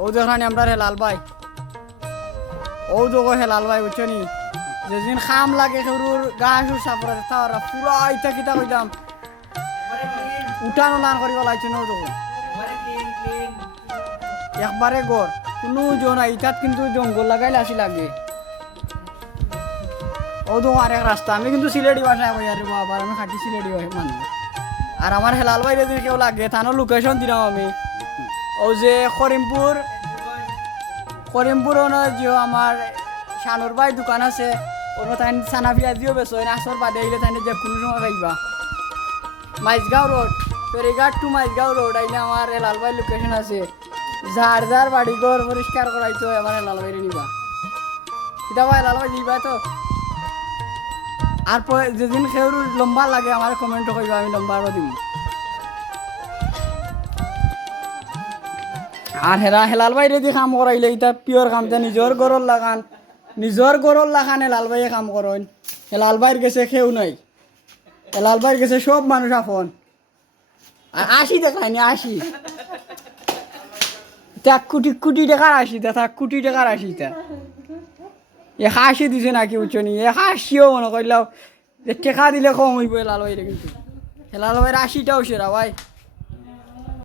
ও যখন আমরা হেলাল ভাই ও যোগো হেলাল ভাই বুঝছো নি যেদিন খাম লাগে সরুর গা সুর সাপড়ে তারা পুরা ইটা কিতা কইতাম উঠানো লান করি বলাইছে ন যোগো একবারে গড় কোনো জন ইটাত কিন্তু জঙ্গল লাগাইলে আসি লাগে ও তো আরেক রাস্তা আমি কিন্তু সিলেটি ভাষায় কই আরে বাবা আমি খাটি সিলেটি মানুষ আর আমার হেলাল ভাই যদি কেউ লাগে তানোর লোকেশন দিলাম আমি ও যে করিমপুর যে আমার শানুর ভাই দোকান আছে ওর তাই সানা পিঁয়াজ দিও বেছো আসর বাদে আইলে তাই যে কোনো সময় পাইবা মাইজগাঁও রোড ফেরিঘাট টু মাইজগাঁও রোড আইলে আমার হেলাল ভাই লোকেশন আছে যার যার বাড়ি ঘর পরিষ্কার করাইতো আমার হেলাল ভাই নিবা এটা ভাই হেলাল ভাই দিবা তো আর যেদিন কেউ লম্বা লাগে আমার কমেন্ট করবা আমি লম্বা আরো দিব আর হেলাল ভাই রেদি কাম করাইলে এটা পিওর কামটা নিজের গরর লাগান হেলাল ভাইয়ে কাম করেন হেলাল ভাইয়ের গেছে কেউ নাই হেলাল ভাইয়ের গেছে সব মানুষ আপন আর 80 দেখায়নি 80 কোটি টাকার 80 দেখা কোটি টাকার 80 টা 80 দিছে নাকি উচ্চনি 80ও মনে করলাম যে টেকা দিলে কম হইব হেলাল ভাইরে কিন্তু হেলাল ভাইয়ের 80টাও সেরা ভাই